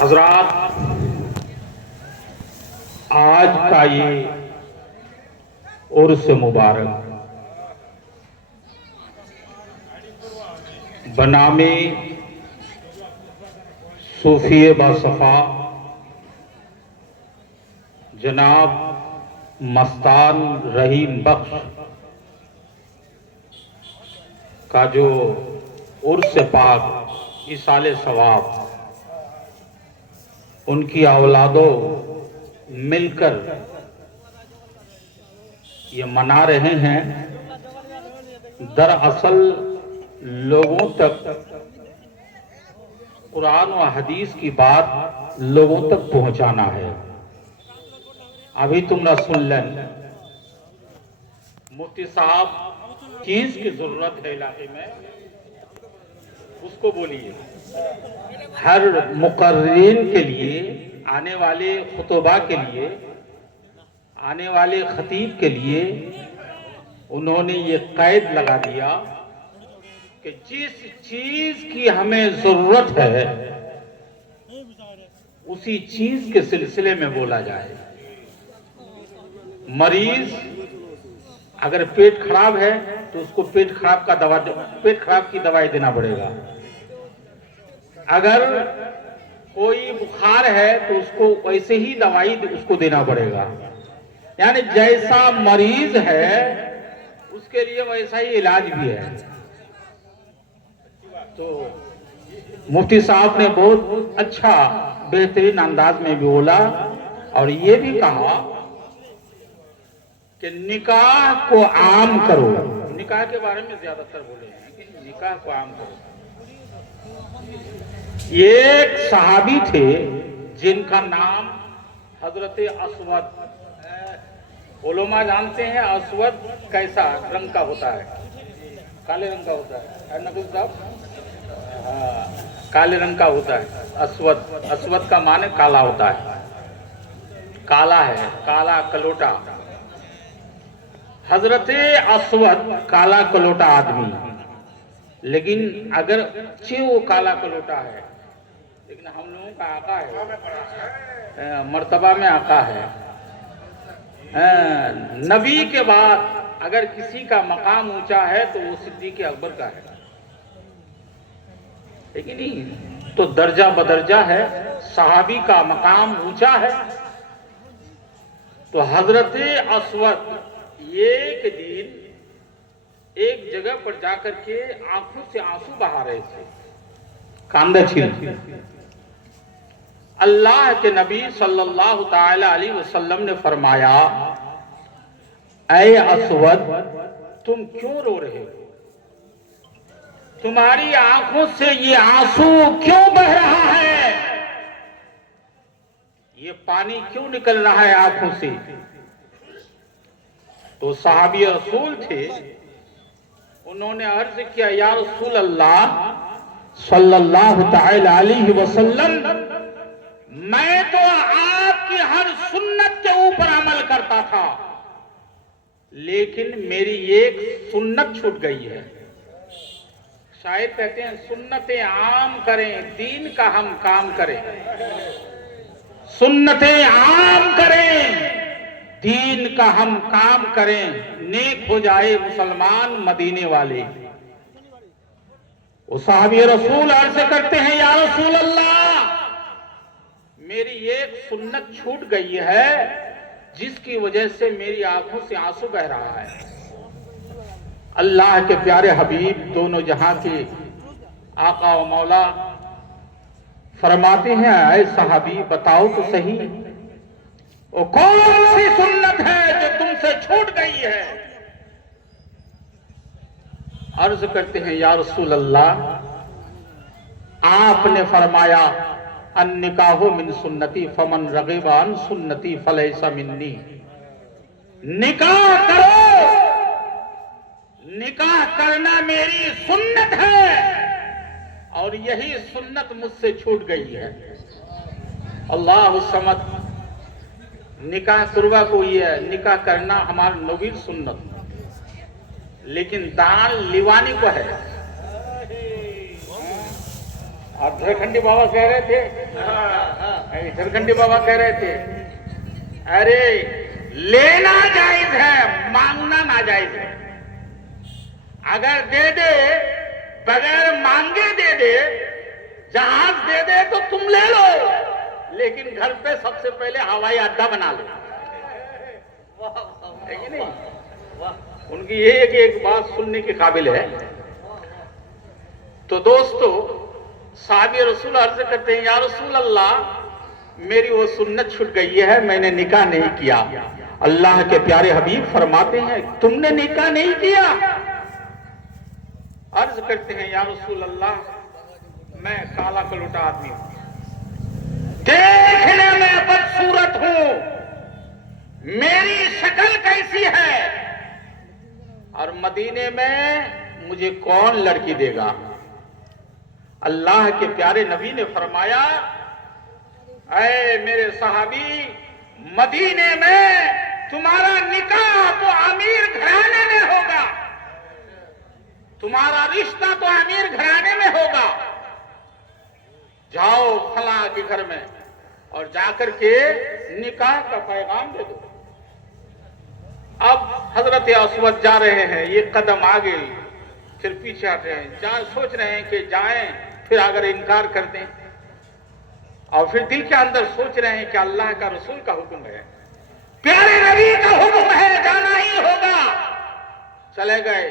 حضرات، آج کا یہ عرس مبارک بنام صوفی باصفا جناب مستان رحیم بخش کا جو عرس پاک ایصال ثواب ان کی اولادوں مل کر یہ منا رہے ہیں، دراصل لوگوں تک قرآن و حدیث کی بات لوگوں تک پہنچانا ہے۔ ابھی تم نہ سن لیں، مفتی صاحب چیز کی ضرورت ہے علاقے میں، اس کو بولیے۔ ہر مقررین کے لیے، آنے والے خطبہ کے لیے، آنے والے خطیب کے لیے انہوں نے یہ قید لگا دیا کہ جس چیز کی ہمیں ضرورت ہے اسی چیز کے سلسلے میں بولا جائے۔ مریض اگر پیٹ خراب ہے تو اس کو پیٹ خراب کی دوائی دینا پڑے گا۔ اگر کوئی بخار ہے تو اس کو ویسے ہی دوائی اس کو دینا پڑے گا، یعنی جیسا مریض ہے اس کے لیے ویسا ہی علاج بھی ہے۔ تو مفتی صاحب نے بہت اچھا بہترین انداز میں بھی بولا اور یہ بھی کہا کہ نکاح کو عام کرو۔ نکاح کے بارے میں زیادہ تر بولے ہیں کہ نکاح کو عام کرو۔ ایک صحابی تھے جن کا نام حضرت اسود، علماء جانتے ہیں اسود کیسا رنگ کا ہوتا ہے؟ کالے رنگ کا ہوتا ہے نقیب صاحب، کالے رنگ کا ہوتا ہے اسود۔ اسود کا معنی کالا ہوتا ہے، کالا ہے، کالا کلوٹا۔ حضرت اسود کالا کلوٹا آدمی، لیکن اگر وہ کالا کلوٹا ہے لیکن ہم لوگوں کا آقا ہے، مرتبہ میں آقا ہے۔ نبی کے بعد اگر کسی کا مقام اونچا ہے تو وہ صدیق اکبر کا ہے، لیکن نہیں تو درجہ بدرجہ ہے، صحابی کا مقام اونچا ہے۔ تو حضرت اسود ایک دن ایک جگہ پر جا کر کے آنکھوں سے آنسو بہا رہے تھے، کاندھے چھیل۔ اللہ کے نبی صلی اللہ تعالی علیہ وسلم نے فرمایا، اے اسود تم کیوں رو رہے ہو؟ تمہاری آنکھوں سے یہ آنسو کیوں بہ رہا ہے؟ یہ پانی کیوں نکل رہا ہے آنکھوں سے؟ تو صحابی رسول تھے، انہوں نے عرض کیا، یا رسول اللہ صلی اللہ تعالی علیہ وسلم، میں تو آپ کی ہر سنت کے اوپر عمل کرتا تھا لیکن میری ایک سنت چھوٹ گئی ہے۔ شاعر کہتے ہیں سنتیں عام کریں دین کا ہم کام کریں، سنتیں عام کریں دین کا ہم کام کریں، نیک ہو جائے مسلمان مدینے والے۔ وہ صحابی رسول عرض کرتے ہیں، یا رسول اللہ میری ایک سنت چھوٹ گئی ہے جس کی وجہ سے میری آنکھوں سے آنسو بہ رہا ہے۔ اللہ کے پیارے حبیب دونوں جہاں کے آقا و مولا فرماتے ہیں، اے صحابی بتاؤ تو صحیح، وہ کون سی سنت ہے جو تم سے چھوٹ گئی ہے؟ عرض کرتے ہیں، یا رسول اللہ آپ نے فرمایا، النکاح من سنتی فمن رغب عن سنتی فلیس منی۔ نکاح کرو، نکاح کرنا میری سنت ہے اور یہی سنت مجھ سے چھوٹ گئی ہے۔ اللہ الصمد، نکاح قربہ کو یہ ہے، نکاح کرنا ہمارا نبی سنت، لیکن دان لیوانی کو ہے۔ और झारखंडी बाबा कह रहे थे, झारखंडी बाबा कह रहे थे, अरे लेना जायज है, मांगना नाजायज है। अगर दे दे, बगैर मांगे दे दे, जहाज दे दे तो तुम ले लो, लेकिन घर पे सबसे पहले हवाई अड्डा बना लो, है कि नहीं? उनकी ये एक बात सुनने के काबिल है। तो दोस्तों, साहबी रसूल अर्ज करते हैं, या रसूल अल्लाह, मेरी वो सुन्नत छूट गई है, मैंने निकाह नहीं किया। अल्लाह के प्यारे हबीब फरमाते हैं, तुमने निकाह नहीं किया? अर्ज करते हैं, या रसूल अल्लाह, मैं काला कलूटा आदमी हूं, देखने में बदसूरत हूं, मेरी शक्ल कैसी है, और मदीने में मुझे कौन लड़की देगा? अल्लाह के प्यारे नबी ने फरमाया, ऐ मेरे सहाबी, मदीने में तुम्हारा निकाह तो अमीर घराने में होगा, तुम्हारा रिश्ता तो अमीर घराने में होगा। जाओ फला के घर में और जाकर के निकाह का पैगाम दे दो। अब हजरत अस्वद जा रहे हैं, ये कदम आगे फिर पीछे हट रहे हैं, सोच रहे हैं कि जाएं, फिर अगर इनकार कर दें, और फिर दिल के अंदर सोच रहे हैं कि अल्लाह का रसूल का हुक्म है, प्यारे नबी का हुक्म है, जाना ही होगा। चले गए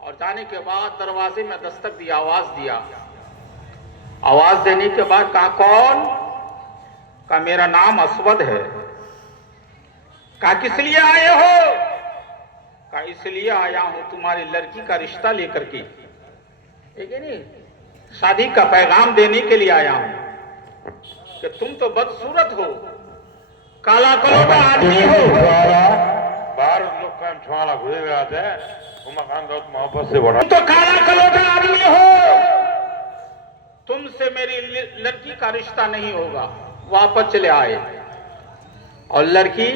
और जाने के बाद दरवाजे में दस्तक दी, आवाज दिया। आवाज देने के बाद कहा, कौन? कहा, मेरा नाम अस्वद है। कहा, किस लिए आए हो? कहा, इसलिए आया हूं तुम्हारी लड़की का रिश्ता लेकर के, ठीक है नहीं, शादी का पैगाम देने के लिए आया हूं कि तुम तो बदसूरत हो, काला कलौटा आदमी हो। बाहर लोग का छुआला घुरे हुए आते हैं, मकान दोस्त मोहब्बत से बढ़ा, तुम तो काला कलौटा आदमी हो, तुमसे मेरी लड़की का रिश्ता नहीं होगा। वापस चले आए, और लड़की,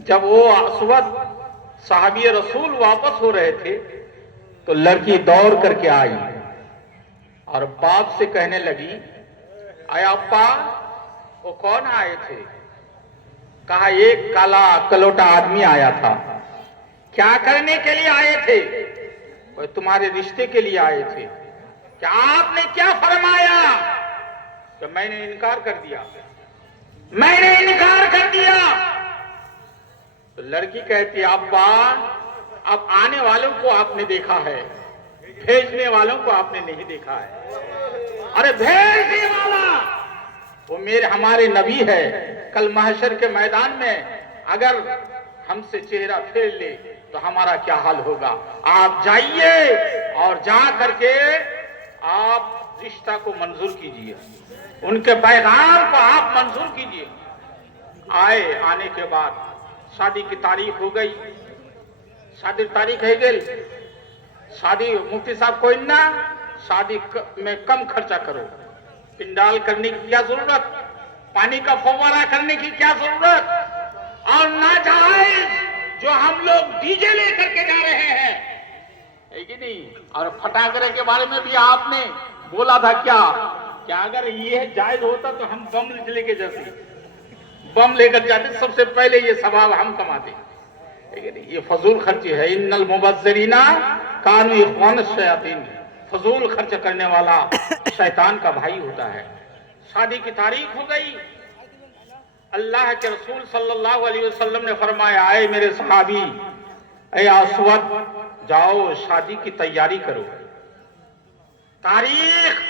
जब वो अस्वद साहबी रसूल वापस हो रहे थे, तो लड़की दौड़ करके आई और बाप से कहने लगी, आय अप्पा, वो कौन आए थे? कहा, एक काला कलोटा आदमी आया था। क्या करने के लिए आए थे? कोई तुम्हारे रिश्ते के लिए आए थे। क्या आपने क्या फरमाया? कि मैंने इनकार कर दिया, मैंने इनकार कर दिया। तो लड़की कहती, अब्बा, अब आने वालों को आपने देखा है, भेजने वालों को आपने नहीं देखा है। अरे भेजने वाला वो हमारे नबी है। कल महशर के मैदान में अगर हमसे चेहरा फेर ले तो हमारा क्या हाल होगा। आप जाइए और जा करके आप रिश्ता को मंजूर कीजिए, उनके पैगाम को आप मंजूर कीजिए। आए, आने के बाद शादी की तारीख हो गई, शादी तारीख है गई। शादी मुफ्ती साहब कोई ना, शादी में कम खर्चा करो, पिंडाल करने की क्या जरूरत, पानी का फव्वारा करने की क्या जरूरत, और ना जायज जो हम लोग डीजे लेकर के जा रहे हैं, है कि नहीं। और फटाकरे के बारे में भी आपने बोला था क्या अगर ये जायज होता तो हम बम लेके जाते, बम लेकर जाते, सबसे पहले ये सवाब हम कमाते, है कि नहीं। ये फजूल खर्ची है। इन्नल मुबज्जरीना कानू इख्वान शयातीन, फजूल खर्च करने वाला शैतान का भाई होता है। शादी की तारीख हो गई, अल्लाह के रसूल सल्लल्लाहु अलैहि वसल्लम ने फरमाया, आए मेरे सहाबी, ऐ अस्वद, जाओ शादी की तैयारी करो, तारीख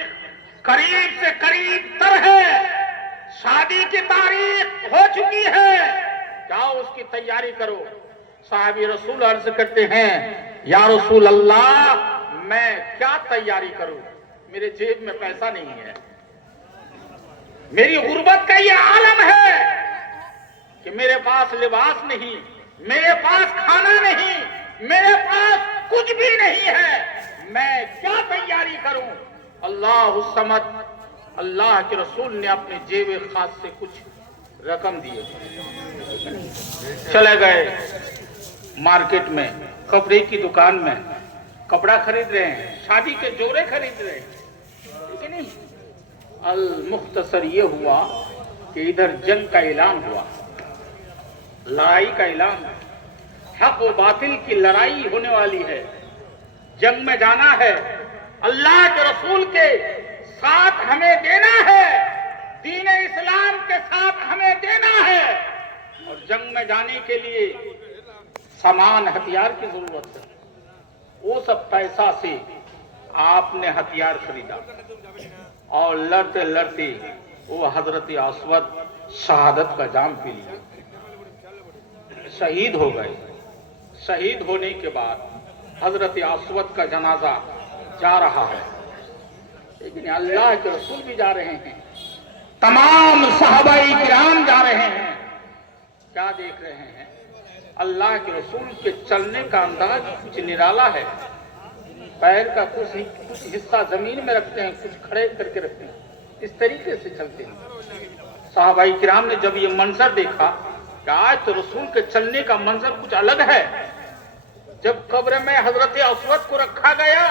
करीब से करीब तर है, शादी की तारीख हो चुकी है, जाओ उसकी तैयारी करो। साहबी रसूल अर्ज करते हैं, या रसूल अल्लाह, मैं क्या तैयारी करूं, मेरे जेब में पैसा नहीं है, मेरी गुर्बत का ये आलम है कि मेरे पास लिबास नहीं, मेरे पास खाना नहीं, मेरे पास कुछ भी नहीं है, मैं क्या तैयारी करूं। अल्लाह समद, अल्लाह के रसूल ने अपने जेब खास से कुछ रकम दिए, चले गए मार्केट में, कपड़े की दुकान में कपड़ा खरीद रहे हैं, शादी के जोड़े खरीद रहे हैं, लेकिन नहीं, अल-मुख्तसर ये हुआ कि इधर जंग का ऐलान हुआ, लड़ाई का ऐलान, हक व बातिल की लड़ाई होने वाली है, जंग में जाना है, अल्लाह के रसूल के साथ हमें देना है, दीन इस्लाम के साथ हमें देना है, और जंग में जाने के लिए सामान हथियार की जरूरत है। वो सब पैसा से आपने हथियार खरीदा और लड़ते लड़ते वो हजरत अस्वद शहादत का जाम पी लिया, शहीद हो गए। शहीद होने के बाद हजरत अस्वद का जनाजा जा रहा है, लेकिन अल्लाह के रसूल भी जा रहे हैं, तमाम सहाबाई किराम जा रहे हैं। क्या देख रहे हैं? अल्लाह के रसूल के चलने का अंदाज कुछ निराला है, पैर का कुछ हिस्सा जमीन में रखते हैं, कुछ खड़े करके रखते हैं, इस तरीके से चलते हैं। सहाबाई किराम ने जब ये मंजर देखा कि आज तो रसूल के चलने का मंजर कुछ अलग है। जब कब्र में हजरत अस्वद को रखा गया,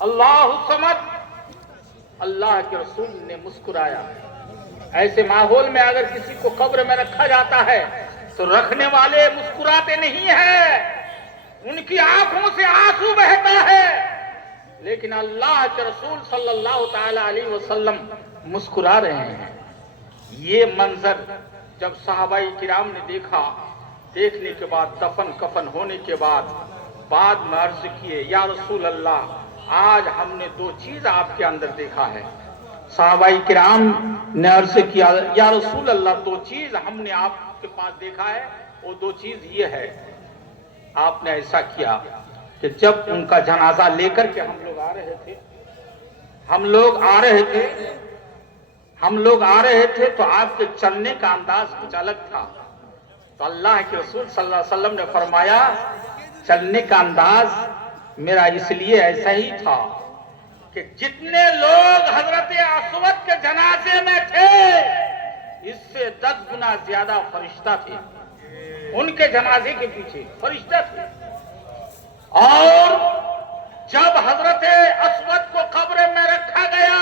अल्लाह समद, अल्लाह के रसूल ने मुस्कुराया। ऐसे माहौल में अगर किसी को कब्र में रखा जाता है तो रखने वाले मुस्कुराते नहीं है, उनकी आंखों से आंसू बहता है, लेकिन अल्लाह के रसूल सल्लल्लाहु ताला अलैहि वसल्लम मुस्कुरा रहे हैं। ये मंजर जब सहाबाई किराम ने देखा, देखने के बाद दफन कफन होने के बाद में अर्ज किए, या रसूल अल्लाह, आज हमने दो चीज आपके अंदर देखा है। सहाबाई किराम ने अर्ज किया, या रसूल अल्लाह, दो चीज हमने आपके पास देखा है, वो दो चीज ये है। आपने ऐसा किया कि जब उनका जनाजा लेकर के हम लोग आ रहे थे तो आपके चलने का अंदाज कुछ अलग था। तो अल्लाह के रसूल सल्लल्लाहु अलैहि वसल्लम ने फरमाया, चलने का अंदाज मेरा इसलिए ऐसा ही था कि जितने लोग हजरत अस्वद के जनाजे में थे, इससे 10 गुना ज्यादा फरिश्ता थे, उनके जनाजे के पीछे फरिश्ता थे। और जब हजरत अस्वद को कब्र में रखा गया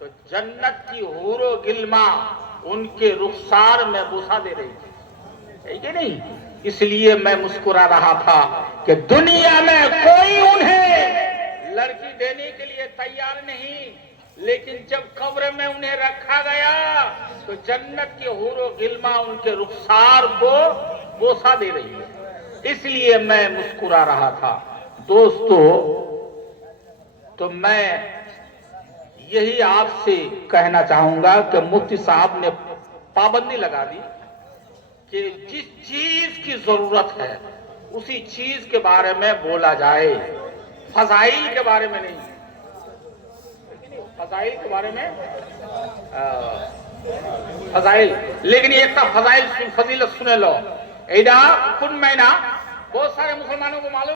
तो जन्नत की हूरो गिल्मा उनके रुखसार में बुसा दे रही थी, है कि नहीं? इसलिए मैं मुस्कुरा रहा था कि दुनिया में कोई उन्हें लड़की देने के लिए तैयार नहीं, लेकिन जब कब्र में उन्हें रखा गया तो जन्नत की हूरो गिल्मा उनके रुखसार को बोसा दे रही है, इसलिए मैं मुस्कुरा रहा था। दोस्तों, तो मैं यही आपसे कहना चाहूंगा कि मुफ्ती साहब ने पाबंदी लगा दी कि जिस चीज की जरूरत है उसी चीज के बारे में बोला जाए, फजाइल के बारे में नहीं। फजाइल के बारे में फजाइल, लेकिन एक फजाइल फजीलत सुने लो, एडा कुन महीना बहुत सारे मुसलमानों को मालूम